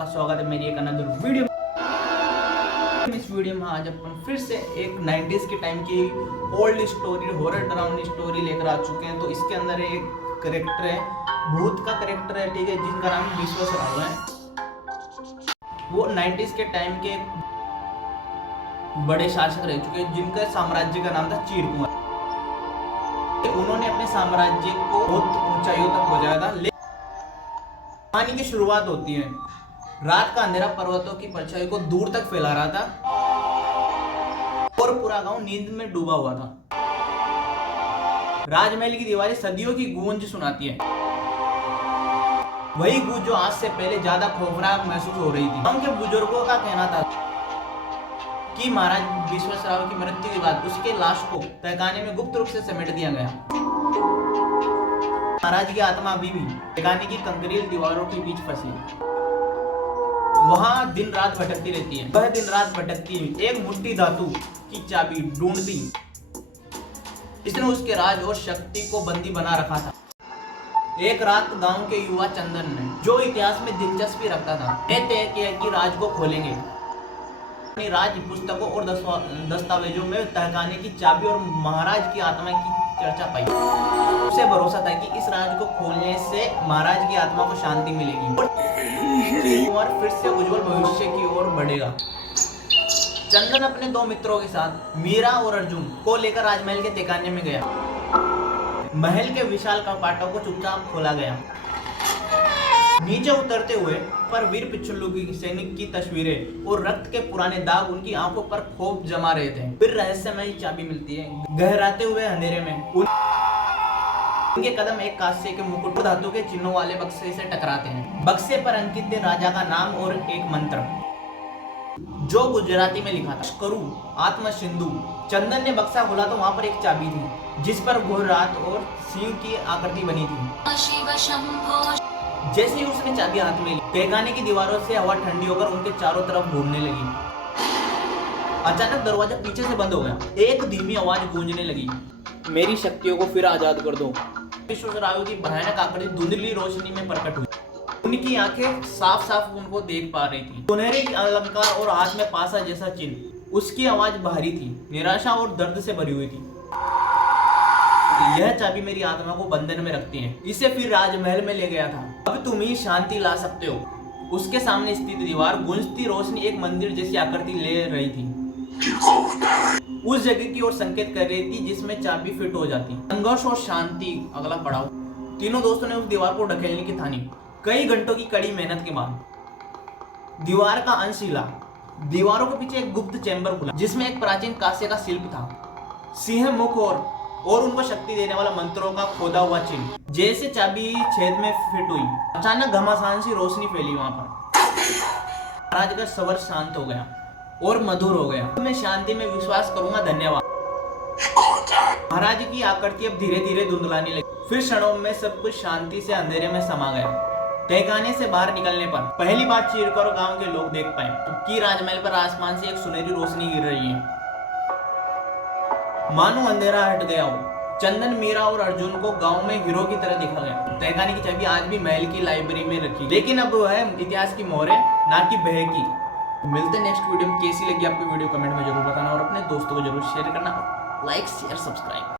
आपका स्वागत है मेरी एक अनदर वीडियो। इस वीडियो में आज अपन फिर से एक 90s के टाइम की old story, horror drama story लेकर आ चुके हैं। तो इसके अंदर एक करेक्टर है, भूत का करेक्टर है, ठीक है, जिनका नाम विश्वास राव है। वो 90s के टाइम के बड़े शासक रह चुके हैं, जिनका साम्राज्य का नाम था चीरकुंवर। उन्होंने अपने साम्राज्य को बहुत ऊंचाइयों तक पहुंचाया था। कहानी की शुरुआत होती है, रात का अंधेरा पर्वतों की परछाई को दूर तक फैला रहा था और पूरा गांव नींद में डूबा हुआ था। राजमहल की दीवारें सदियों की गूंज सुनाती है, वही गूंज जो आज से पहले ज्यादा खौफनाक महसूस हो रही थी। गांव के बुजुर्गों का कहना था कि महाराज विश्वासराव की मृत्यु के बाद उसके लाश को तहखाने में गुप्त रूप से समेट दिया गया। महाराज की आत्मा अभी भी तहखाने की कंकरील दीवारों के बीच फंसी, वहां दिन रात भटकती रहती है। वह दिन रात भटकती है, एक मुट्ठी धातु की चाबी ढूंढती। इसने उसके राज और शक्ति को बंदी बना रखा था। एक रात गांव के युवा चंदन ने, जो इतिहास में दिलचस्पी रखता था, तय किया कि राज को खोलेंगे। राज पुस्तकों और दस्तावेजों में तहखाने की चाबी और महाराज की आत्मा की चर्चा पाई। उसे भरोसा था कि इस राज को खोलने से महाराज की आत्मा को शांति मिलेगी और फिर से उज्जवल भविष्य की ओर बढ़ेगा। चंदन अपने दो मित्रों के साथ मीरा और अर्जुन को लेकर राजमहल के तहखाने में गया। महल के विशाल कपाटों को चुपचाप खोला गया। नीचे उतरते हुए पर वीर पिछुल्लू की सैनिक की तस्वीरें और रक्त के पुराने दाग उनकी आंखों पर खौफ जमा रहे थे। फिर रहस्यमयी चाबी मिलती है। गहराते हुए अंधेरे में उनके कदम एक कांसे के मुकुट धातु के चिन्हों वाले बक्से से टकराते हैं। बक्से पर अंकित है राजा का नाम और एक मंत्र, जो गुजराती में लिखा था, करू आत्म सिंधु। चंदन ने बक्सा खोला तो वहां पर एक चाबी थी, जिस पर घोर रात और सिंह की आकृति बनी थी। जैसे ही उसने चाबी हाथ में ली, तहखाने की दीवारों से हवा ठंडी होकर उनके चारों तरफ घूमने लगी। अचानक दरवाजा पीछे से बंद हो गया। एक धीमी आवाज गूंजने लगी, मेरी शक्तियों को फिर आजाद कर दो। विश्वासराव की भयानक आकृति धुंधली रोशनी में प्रकट हुई। उनकी आंखें साफ साफ उनको देख पा रही थी, सुनहरे अलंकार और हाथ में पासा जैसा चिन्ह। उसकी आवाज भारी थी, निराशा और दर्द से भरी हुई थी। यह चाबी मेरी आत्मा को बंधन में रखती है, इसे फिर राजमहल में ले गया था। अब तुम ही शांति ला सकते हो। उसके सामने स्थित दीवार गूंजती रोशनी एक मंदिर जैसी आकृति ले रही थी, उस जगह की ओर संकेत कर रही थी जिसमें चाबी फिट हो जाती। संघर्ष और शांति, अगला पड़ाव। तीनों दोस्तों ने उस दीवार को ढकेलने की ठानी। कई घंटों की कड़ी मेहनत के बाद दीवार का अंश हिला। दीवारों के पीछे एक गुप्त चैम्बर खुला, जिसमें एक प्राचीन कांस्य का शिल्प था, सिंह मुख और उनको शक्ति देने वाला मंत्रों का खोदा हुआ चिन्ह। जैसे चाबी छेद में फिट हुई, अचानक घमासान सी रोशनी फैली वहां पर। महाराज का स्वर शांत हो गया और मधुर हो गया। मैं शांति में विश्वास करूंगा, धन्यवाद। महाराज की आकृति अब धीरे धीरे धुंधलाने लगी। फिर क्षणों में सब कुछ शांति से अंधेरे में समा गया। तहखाने से बाहर निकलने पर पहली बार चीरकुंवर गांव के लोग देख पाए कि राजमहल पर आसमान से एक सुनहरी रोशनी गिर रही है, मानो अंधेरा हट गया हो। चंदन, मीरा और अर्जुन को गांव में हीरो की तरह देखा गया। तहखाने की चाबी आज भी महल की लाइब्रेरी में रखी, लेकिन अब वो है इतिहास की मोहर है, ना कि भय की। मिलते हैं नेक्स्ट वीडियो में। कैसी लगी आपकी वीडियो कमेंट में जरूर बताना और अपने दोस्तों को जरूर शेयर करना। Like share subscribe.